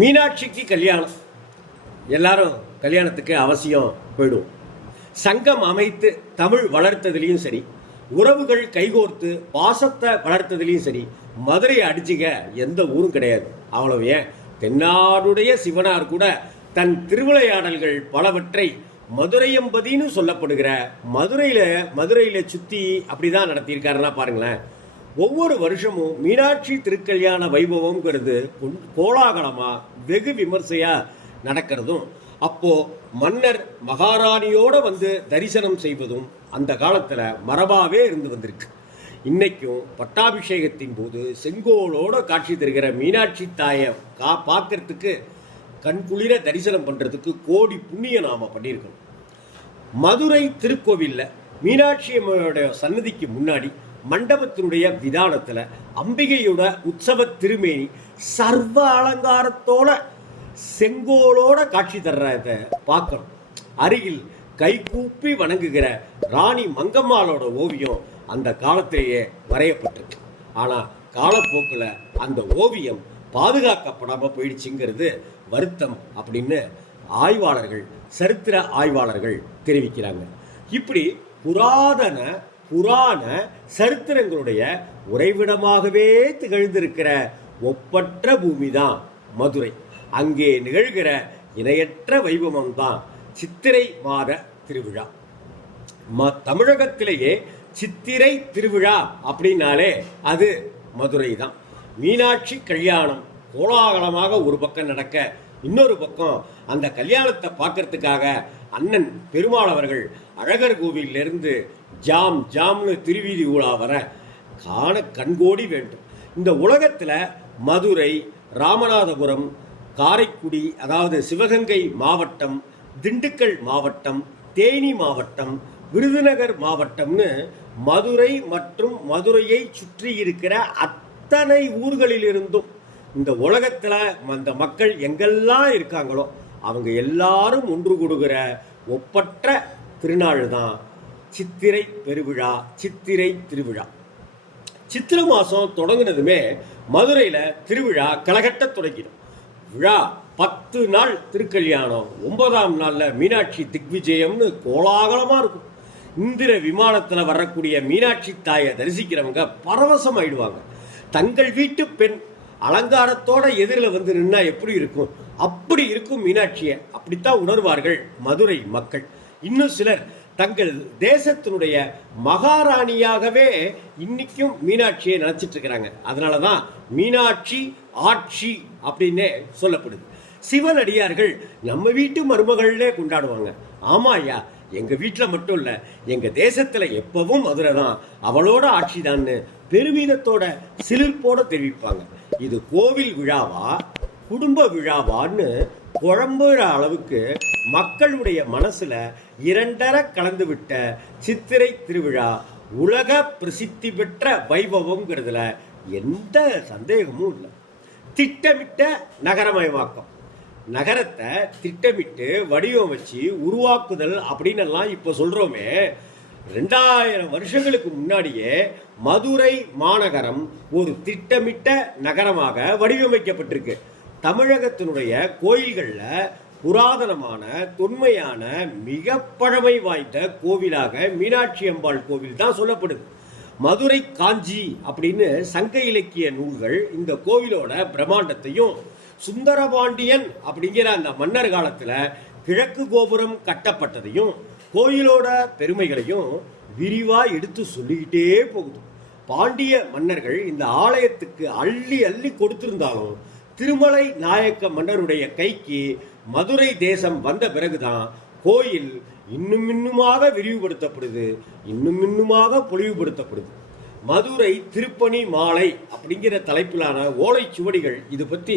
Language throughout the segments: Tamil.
மீனாட்சிக்கு கல்யாணம். எல்லாரும் கல்யாணத்துக்கு அவசியம் போயிடுவோம் சங்கம் அமைத்து தமிழ் வளர்த்ததுலேயும் சரி உறவுகள் கைகோர்த்து பாசத்தை வளர்த்ததுலேயும் சரி மதுரையை அடிச்சுக்க எந்த ஊரும் கிடையாது. அவ்வளவு ஏன் தென்னாடுடைய சிவனார் கூட தன் திருவிளையாடல்கள் பலவற்றை மதுரையம்பதின்னு சொல்லப்படுகிற மதுரையில் மதுரையில் சுற்றி அப்படிதான் நடத்தியிருக்காருன்னா பாருங்களேன். ஒவ்வொரு வருஷமும் மீனாட்சி திருக்கல்யாண வைபவங்கிறது கோலாகலமாக வெகு விமர்சையாக நடக்கிறதும் அப்போது மன்னர் மகாராணியோடு வந்து தரிசனம் செய்வதும் அந்த காலத்தில் மரபாகவே இருந்து வந்திருக்கு. இன்றைக்கும் பட்டாபிஷேகத்தின் போது செங்கோலோட காட்சி தருகிற மீனாட்சி தாயை கா பார்க்கறதுக்கு கண்குளிர தரிசனம் பண்ணுறதுக்கு கோடி புண்ணிய நாம பண்ணியிருக்கணும். மதுரை திருக்கோவில்ல மீனாட்சி அம்மையோட சன்னதிக்கு முன்னாடி மண்டபத்தினுடைய விதானத்தில் அம்பிகையோட உற்சவ திருமேனி சர்வ அலங்காரத்தோட செங்கோலோட காட்சி தர்றத பார்க்கணும். அருகில் கைகூப்பி வணங்குகிற ராணி மங்கம்மாளோட ஓவியம் அந்த காலத்திலேயே வரையப்பட்டிருக்கு. ஆனால் காலப்போக்கில் அந்த ஓவியம் பாதுகாக்கப்படாமல் போயிடுச்சுங்கிறது வருத்தம் அப்படின்னு ஆய்வாளர்கள் சரித்திர ஆய்வாளர்கள் தெரிவிக்கிறாங்க. இப்படி புராதன புராண சரித்திரங்களுடைய உறைவிடமாகவே திகழ்ந்திருக்கிற ஒப்பற்ற பூமி தான் மதுரை. அங்கே நிகழ்கிற இணையற்ற வைபவம் தான் சித்திரை மாத திருவிழா. ம தமிழகத்திலேயே சித்திரை திருவிழா அப்படின்னாலே அது மதுரை தான் மீனாட்சி கல்யாணம் கோலாகலமாக ஒரு பக்கம் நடக்க இன்னொரு பக்கம் அந்த கல்யாணத்தை பார்க்கறதுக்காக அண்ணன் பெருமாள் அவர்கள் அழகர் கோவிலிருந்து ஜாம் ஜாம்னு திருவீதி ஊழா வர காண கண்கோடி வேண்டும். இந்த உலகத்தில் மதுரை ராமநாதபுரம் காரைக்குடி அதாவது சிவகங்கை மாவட்டம் திண்டுக்கல் மாவட்டம் தேனி மாவட்டம் விருதுநகர் மாவட்டம்னு மதுரை மற்றும் மதுரையை சுற்றி இருக்கிற அத்தனை ஊர்களிலிருந்தும் இந்த உலகத்தில் அந்த மக்கள் எங்கெல்லாம் இருக்காங்களோ அவங்க எல்லாரும் ஒன்று கொடுக்குற ஒப்பற்ற திருநாள் தான் சித்திரை பெருவிழா சித்திரை திருவிழா. சித்திரை மாதம் தொடங்கினதுமே மதுரையில் திருவிழா கலகட்ட தொடங்கிடும். விழா பத்து நாள் திருக்கல்யாணம் ஒன்பதாம் நாளில் மீனாட்சி திக்விஜயம்னு கோலாகலமாக இருக்கும். இந்திர விமானத்தில் வரக்கூடிய மீனாட்சி தாயை தரிசிக்கிறவங்க பரவசம் ஆயிடுவாங்க தங்கள் வீட்டு பெண் அலங்காரத்தோட எதிரில் வந்து நின்னா எப்படி இருக்கும்? அப்படி இருக்கும் மீனாட்சியை. அப்படித்தான் உணர்வார்கள் மதுரை மக்கள். இன்னும் சிலர் தங்கள் தேசத்தினுடைய மகாராணியாகவே இன்னைக்கும் மீனாட்சியை நினச்சிட்டு இருக்கிறாங்க. அதனால தான் மீனாட்சி ஆட்சி அப்படின்னே சொல்லப்படுது. சிவனடியார்கள் நம்ம வீட்டு மருமகள்னே கொண்டாடுவாங்க. ஆமா ஐயா எங்கள் வீட்டில் மட்டும் இல்லை எங்கள் தேசத்தில் எப்பவும் மதுரை தான் அவளோட ஆட்சி தான்னு பெருமிதத்தோட சிலிர்ப்போட தெரிவிப்பாங்க. இது கோவில் விழாவா குடும்ப விழாவான்னு குழம்புற அளவுக்கு மக்களுடைய மனசுல இரண்டர கலந்து விட்ட சித்திரை திருவிழா உலக பிரசித்தி பெற்ற வைபவங்கிறதுல எந்த சந்தேகமும் இல்லை. திட்டமிட்ட நகரமயமாக்கம். நகரத்தை திட்டமிட்டு வடிவமைச்சு உருவாக்குதல் அப்படின்னு எல்லாம் இப்போ சொல்றோமே ரெண்டாயிரம் வருஷங்களுக்கு முன்னாடியே மதுரை மாநகரம் ஒரு திட்டமிட்ட நகரமாக வடிவமைக்கப்பட்டிருக்கு. தமிழகத்தினுடைய கோயில்களில் புராதனமான தொன்மையான மிக பழமை வாய்ந்த கோவிலாக மீனாட்சி அம்பாள் கோவில் தான் சொல்லப்படுது. மதுரை காஞ்சி அப்படின்னு சங்க இலக்கிய நூல்கள் இந்த கோவிலோட பிரம்மாண்டத்தையும் சுந்தரபாண்டியன் அப்படிங்கிற அந்த மன்னர் காலத்தில் கிழக்கு கோபுரம் கட்டப்பட்டதையும் கோயிலோட பெருமைகளையும் விரிவாக எடுத்து சொல்லிக்கிட்டே போகுது. பாண்டிய மன்னர்கள் இந்த ஆலயத்துக்கு அள்ளி அள்ளி கொடுத்திருந்தாலும் திருமலை நாயக்க மன்னருடைய கைக்கு மதுரை தேசம் வந்த பிறகுதான் கோயில் இன்னும் இன்னுமாக விரிவுபடுத்தப்படுது இன்னும் இன்னுமாக பொலிவுபடுத்தப்படுது மதுரை திருப்பணி மாலை அப்படிங்கிற தலைப்பிலான ஓலைச்சுவடிகள் இது பற்றி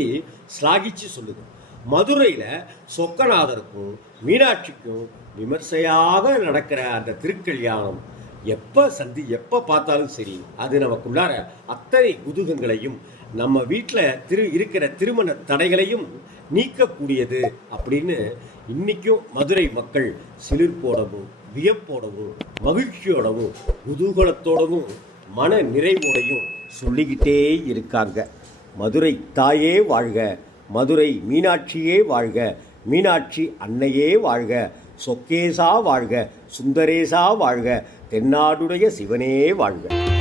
ஸ்லாகிச்சு சொல்லுது. மதுரையில் சொக்கநாதருக்கும் மீனாட்சிக்கும் விமர்சையாக நடக்கிற அந்த திருக்கல்யாணம் எப்போ சந்தி எப்போ பார்த்தாலும் சரி அது நமக்கு நமக்குள்ளார அத்தனை குதுகங்களையும் நம்ம வீட்டில் திரு இருக்கிற திருமண தடைகளையும் நீக்கக்கூடியது அப்படின்னு இன்றைக்கும் மதுரை மக்கள் சிலிர்ப்போடவும் வியப்போடவும் மகிழ்ச்சியோடவும் குதூகலத்தோடவும் மன நிறைவோடையும் சொல்லிக்கிட்டே இருக்காங்க. மதுரை தாயே வாழ்க. மதுரை மீனாட்சியே வாழ்க மீனாட்சி அன்னையே வாழ்க சொக்கேசா வாழ்க சுந்தரேசா வாழ்க தென்னாடுடைய சிவனே வாழ்க.